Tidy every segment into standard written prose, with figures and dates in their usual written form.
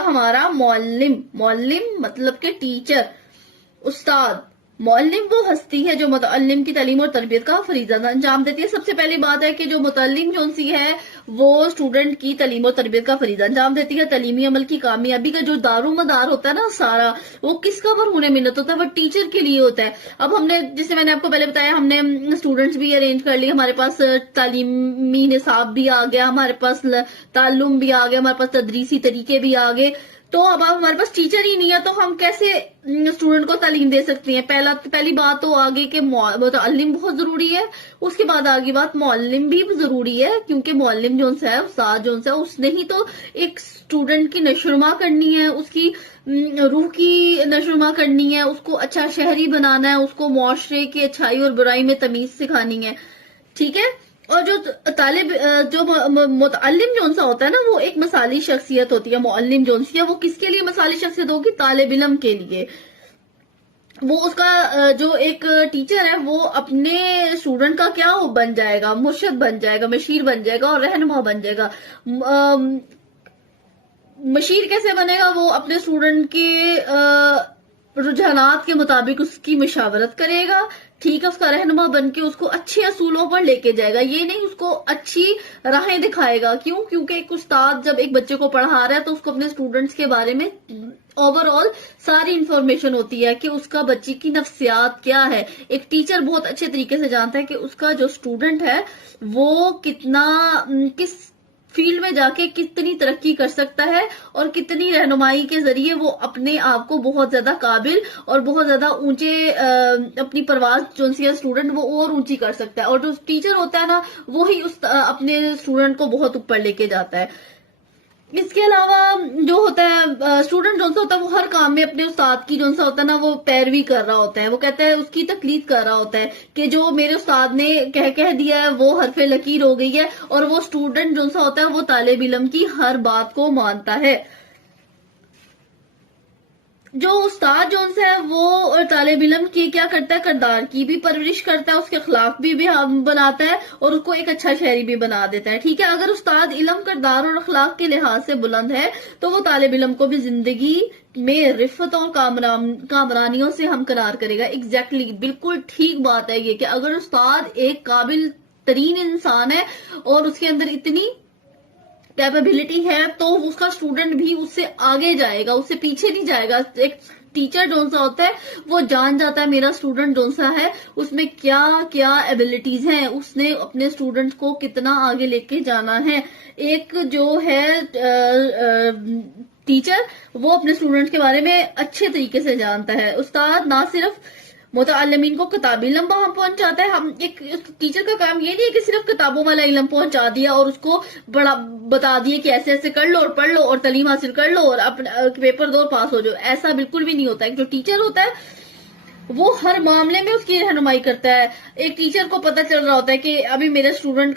ہمارا معلم مطلب کہ ٹیچر، استاد. معلم وہ ہستی ہے جو متعلم کی تعلیم اور تربیت کا فریضہ انجام دیتی ہے. سب سے پہلی بات ہے کہ جو متعلم جو سی ہے وہ اسٹوڈنٹ کی تعلیم اور تربیت کا فریضہ انجام دیتی ہے. تعلیمی عمل کی کامیابی کا جو دار و مدار ہوتا ہے نا سارا، وہ کس کا مرہون منت ہوتا ہے؟ وہ ٹیچر کے لیے ہوتا ہے. اب ہم نے، جسے میں نے آپ کو پہلے بتایا، ہم نے اسٹوڈنٹس بھی ارینج کر لی، ہمارے پاس تعلیمی نصاب بھی آ گیا، ہمارے پاس تعلم بھی آ گیا، ہمارے پاس تدریسی طریقے بھی آ گئے. تو اب ہمارے پاس ٹیچر ہی نہیں ہے تو ہم کیسے اسٹوڈنٹ کو تعلیم دے سکتے ہیں؟ پہلی بات تو آگے کہ متعلم بہت ضروری ہے. اس کے بعد آگے بات معلم بھی ضروری ہے، کیونکہ معلم جو ہے، استاد جو ہے، اس نے ہی تو ایک اسٹوڈنٹ کی نشوونما کرنی ہے، اس کی روح کی نشوونما کرنی ہے، اس کو اچھا شہری بنانا ہے، اس کو معاشرے کی اچھائی اور برائی میں تمیز سکھانی ہے. ٹھیک ہے. اور جو متعلم جو سا ہوتا ہے نا، وہ ایک مثالی شخصیت ہوتی ہے. معلم جو سی ہے وہ کس کے لیے مثالی شخصیت ہوگی؟ طالب علم کے لیے. وہ اس کا جو ایک ٹیچر ہے وہ اپنے اسٹوڈنٹ کا کیا بن جائے گا؟ مرشد بن جائے گا، مشیر بن جائے گا اور رہنما بن جائے گا. مشیر کیسے بنے گا؟ وہ اپنے اسٹوڈنٹ کے رجحانات کے مطابق اس کی مشاورت کرے گا. ٹھیک ہے. اس کا رہنما بن کے اس کو اچھے اصولوں پر لے کے جائے گا. یہ نہیں اس کو اچھی راہیں دکھائے گا. کیوں؟ کیونکہ ایک استاد جب ایک بچے کو پڑھا رہا ہے تو اس کو اپنے اسٹوڈنٹس کے بارے میں اوور آل ساری انفارمیشن ہوتی ہے کہ اس کا بچی کی نفسیات کیا ہے. ایک ٹیچر بہت اچھے طریقے سے جانتا ہے کہ اس کا جو اسٹوڈنٹ ہے وہ کس فیلڈ میں جا کے کتنی ترقی کر سکتا ہے اور کتنی رہنمائی کے ذریعے وہ اپنے آپ کو بہت زیادہ قابل اور بہت زیادہ اونچے اپنی پرواز جو سی اسٹوڈنٹ وہ اور اونچی کر سکتا ہے. اور جو ٹیچر ہوتا ہے نا، وہی اپنے اسٹوڈنٹ کو بہت اوپر لے کے جاتا ہے. اس کے علاوہ جو ہوتا ہے اسٹوڈنٹ جو ہوتا ہے وہ ہر کام میں اپنے استاد کی جو ہوتا ہے نا وہ پیروی کر رہا ہوتا ہے. وہ کہتا ہے، اس کی تقلید کر رہا ہوتا ہے کہ جو میرے استاد نے کہہ دیا ہے وہ حرف لکیر ہو گئی ہے. اور وہ اسٹوڈنٹ جو ہوتا ہے وہ طالب علم کی ہر بات کو مانتا ہے. جو استاد جو ہے وہ طالب علم کی کیا کرتا ہے؟ کردار کی بھی پرورش کرتا ہے، اس کے اخلاق بھی بناتا ہے اور اس کو ایک اچھا شہری بھی بنا دیتا ہے. ٹھیک ہے. اگر استاد علم، کردار اور اخلاق کے لحاظ سے بلند ہے تو وہ طالب علم کو بھی زندگی میں رفت اور کامرانیوں سے ہمکنار کرے گا. ایگزیکٹلی بالکل ٹھیک بات ہے یہ کہ اگر استاد ایک قابل ترین انسان ہے اور اس کے اندر اتنی کیپیبلٹی ہے تو اس کا اسٹوڈنٹ بھی اس سے آگے جائے گا، اس سے پیچھے نہیں جائے گا. ایک ٹیچر جو سا ہوتا ہے وہ جان جاتا ہے میرا اسٹوڈنٹ جو سا ہے اس میں کیا کیا ایبلٹیز ہیں، اس نے اپنے اسٹوڈنٹ کو کتنا آگے لے کے جانا ہے. ایک جو ہے ٹیچر وہ اپنے اسٹوڈنٹ کے بارے میں اچھے طریقے سے جانتا ہے. استاد نہ صرف متعلمین کو کتابی علم پہنچاتا ہے. ہم ایک ٹیچر کا کام یہ نہیں ہے کہ صرف کتابوں والا علم پہنچا دیا اور اس کو بڑا بتا دیے کہ ایسے ایسے کر لو اور پڑھ لو اور تعلیم حاصل کر لو اور اپنا پیپر دو اور پاس ہو جاؤ. ایسا بالکل بھی نہیں ہوتا ہے. جو ٹیچر ہوتا ہے وہ ہر معاملے میں اس کی رہنمائی کرتا ہے. ایک ٹیچر کو پتہ چل رہا ہوتا ہے کہ ابھی میرے اسٹوڈنٹ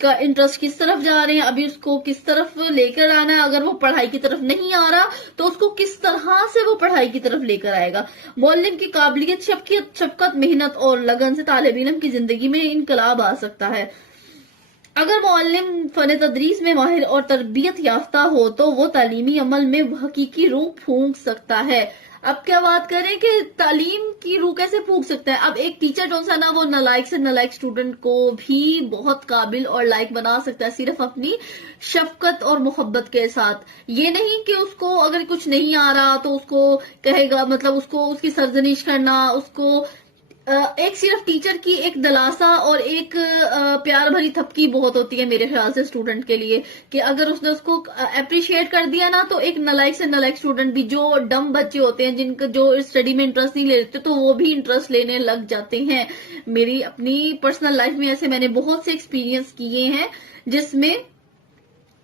کا انٹرسٹ کس طرف جا رہے ہیں، ابھی اس کو کس طرف لے کر آنا ہے. اگر وہ پڑھائی کی طرف نہیں آ رہا تو اس کو کس طرح سے وہ پڑھائی کی طرف لے کر آئے گا. معلم کی قابلیت، شفقت، محنت اور لگن سے طالب علم کی زندگی میں انقلاب آ سکتا ہے. اگر معلم فن تدریس میں ماہر اور تربیت یافتہ ہو تو وہ تعلیمی عمل میں حقیقی روح پھونک سکتا ہے. اب کیا بات کریں کہ تعلیم کی روح کیسے پھونک سکتا ہے؟ اب ایک ٹیچر جو سا نا وہ نالائق سے نالائق اسٹوڈنٹ کو بھی بہت قابل اور لائق بنا سکتا ہے صرف اپنی شفقت اور محبت کے ساتھ. یہ نہیں کہ اس کو اگر کچھ نہیں آ رہا تو اس کو کہے گا، مطلب اس کو اس کی سرزنش کرنا. اس کو ایک صرف ٹیچر کی ایک دلاسا اور ایک پیار بھری تھپکی بہت ہوتی ہے میرے خیال سے اسٹوڈنٹ کے لیے، کہ اگر اس نے اس کو اپریشیٹ کر دیا نا تو ایک نالائق سے نالائق اسٹوڈنٹ بھی، جو ڈم بچے ہوتے ہیں جن کا جو اسٹڈی میں انٹرسٹ نہیں لیتے تو وہ بھی انٹرسٹ لینے لگ جاتے ہیں. میری اپنی پرسنل لائف میں ایسے میں نے بہت سے ایکسپیرینس کیے ہیں جس میں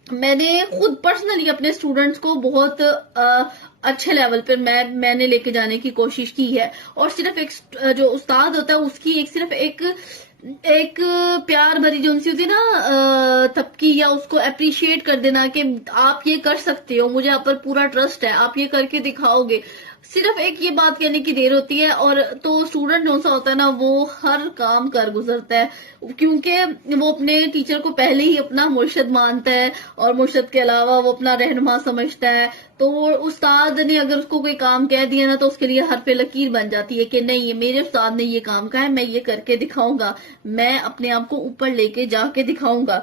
میں نے خود پرسنلی اپنے اسٹوڈنٹس کو بہت اچھے لیول پر میں نے لے کے جانے کی کوشش کی ہے. اور صرف ایک جو استاد ہوتا ہے اس کی صرف ایک پیار بھری جو سی ہوتی ہے نا تھپکی، یا اس کو اپریشیٹ کر دینا کہ آپ یہ کر سکتے ہو، مجھے آپ پر پورا ٹرسٹ ہے، آپ یہ کر کے دکھاؤ گے. صرف ایک یہ بات کہنے کی دیر ہوتی ہے اور تو اسٹوڈنٹ جو سا ہوتا ہے نا وہ ہر کام کر گزرتا ہے، کیونکہ وہ اپنے ٹیچر کو پہلے ہی اپنا مرشد مانتا ہے اور مرشد کے علاوہ وہ اپنا رہنما سمجھتا ہے. تو وہ استاد نے اگر اس کو کوئی کام کہہ دیا نا تو اس کے لیے ہر پہ لکیر بن جاتی ہے کہ نہیں میرے استاد نے یہ کام کہا ہے، میں یہ کر کے دکھاؤں گا، میں اپنے آپ کو اوپر لے کے جا کے دکھاؤں گا.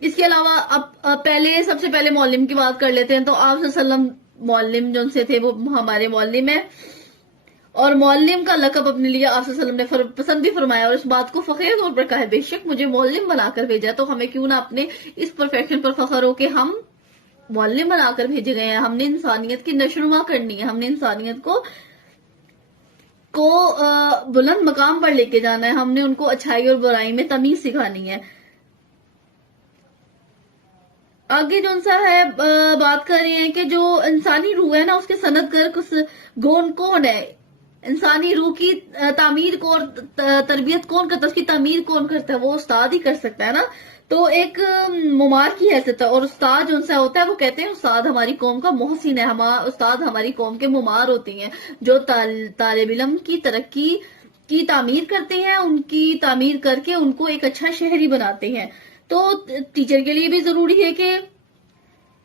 اس کے علاوہ اب پہلے سب سے پہلے معلم کی بات کر لیتے ہیں. تو آپ صلی اللہ علیہ وسلم معلم جو ان سے تھے وہ ہمارے معلم ہیں، اور معلم کا لقب اپنے لیے آپ صلی اللہ علیہ وسلم نے پسند بھی فرمایا اور اس بات کو فخر طور پر کہا ہے بے شک مجھے معلم بنا کر بھیجا. تو ہمیں کیوں نہ اپنے اس پرفیکشن پر فخر ہو کہ ہم معلم بنا کر بھیجے گئے ہیں. ہم نے انسانیت کی نشوونما کرنی ہے، ہم نے انسانیت کو بلند مقام پر لے کے جانا ہے، ہم نے ان کو اچھائی اور برائی میں تمیز سکھانی ہے. آگے جو سا ہے بات کر رہے ہیں کہ جو انسانی روح ہے نا اس کے صنعت گر گون کون ہے، انسانی روح کی تعمیر کون، تربیت کون کرتا ہے، اس کی تعمیر کون کرتا ہے، وہ استاد ہی کر سکتا ہے نا. تو ایک ممار کی حیثیت ہے اور استاد جو سا ہوتا ہے وہ کہتے ہیں استاد ہماری قوم کا محسن ہے، استاد ہماری قوم کے ممار ہوتے ہیں جو طالب علم کی ترقی کی تعمیر کرتے ہیں، ان کی تعمیر کر کے ان کو ایک اچھا شہری بناتے ہیں. تو ٹیچر کے لیے بھی ضروری ہے کہ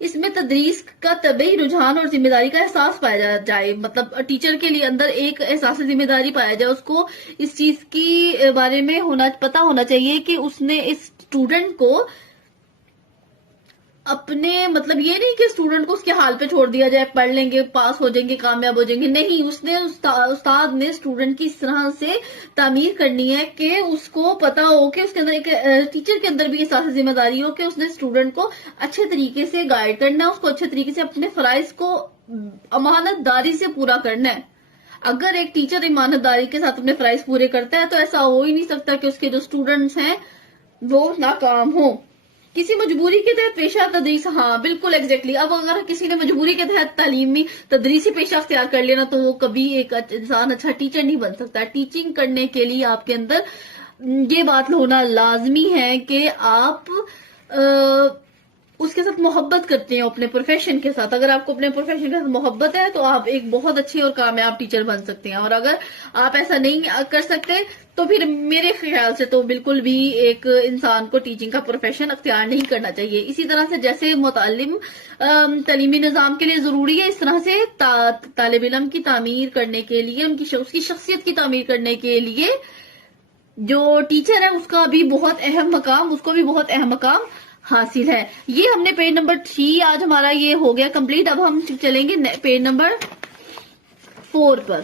اس میں تدریس کا طبعی رجحان اور ذمہ داری کا احساس پایا جائے. مطلب ٹیچر کے لیے اندر ایک احساس ذمہ داری پایا جائے، اس کو اس چیز کی بارے میں پتا ہونا چاہیے کہ اس نے اس اسٹوڈنٹ کو اپنے مطلب یہ نہیں کہ اسٹوڈنٹ کو اس کے حال پہ چھوڑ دیا جائے، پڑھ لیں گے پاس ہو جائیں گے کامیاب ہو جائیں گے، نہیں، اس نے استاد نے اسٹوڈنٹ کی اس طرح سے تعمیر کرنی ہے کہ اس کو پتا ہو کہ اس کے اندر ایک ٹیچر کے اندر بھی احساس ذمہ داری ہو کہ اس نے اسٹوڈنٹ کو اچھے طریقے سے گائیڈ کرنا ہے، اس کو اچھے طریقے سے اپنے فرائض کو امانت داری سے پورا کرنا ہے. اگر ایک ٹیچر امانت داری کے ساتھ اپنے فرائض پورے کرتا ہے تو ایسا ہو ہی نہیں سکتا کہ اس کے جو اسٹوڈنٹس ہیں وہ ناکام ہوں. کسی مجبوری کے تحت پیشہ تدریس، ہاں بالکل ایگزیکٹلی. اب اگر کسی نے مجبوری کے تحت تعلیمی تدریسی پیشہ اختیار کر لینا تو وہ کبھی ایک انسان اچھا ٹیچر نہیں بن سکتا. ٹیچنگ کرنے کے لیے آپ کے اندر یہ بات ہونا لازمی ہے کہ آپ اس کے ساتھ محبت کرتے ہیں اپنے پروفیشن کے ساتھ. اگر آپ کو اپنے پروفیشن کے ساتھ محبت ہے تو آپ ایک بہت اچھے اور کامیاب ٹیچر بن سکتے ہیں، اور اگر آپ ایسا نہیں کر سکتے تو پھر میرے خیال سے تو بالکل بھی ایک انسان کو ٹیچنگ کا پروفیشن اختیار نہیں کرنا چاہیے. اسی طرح سے جیسے متعلم تعلیمی نظام کے لیے ضروری ہے، اس طرح سے طالب علم کی تعمیر کرنے کے لیے، اس کی شخصیت کی تعمیر کرنے کے لیے جو ٹیچر ہے اس کا بھی بہت اہم مقام، اس کو بھی بہت اہم مقام حاصل ہے. یہ ہم نے پیج نمبر 3 آج ہمارا یہ ہو گیا کمپلیٹ. اب ہم چلیں گے پیج نمبر 4 پر.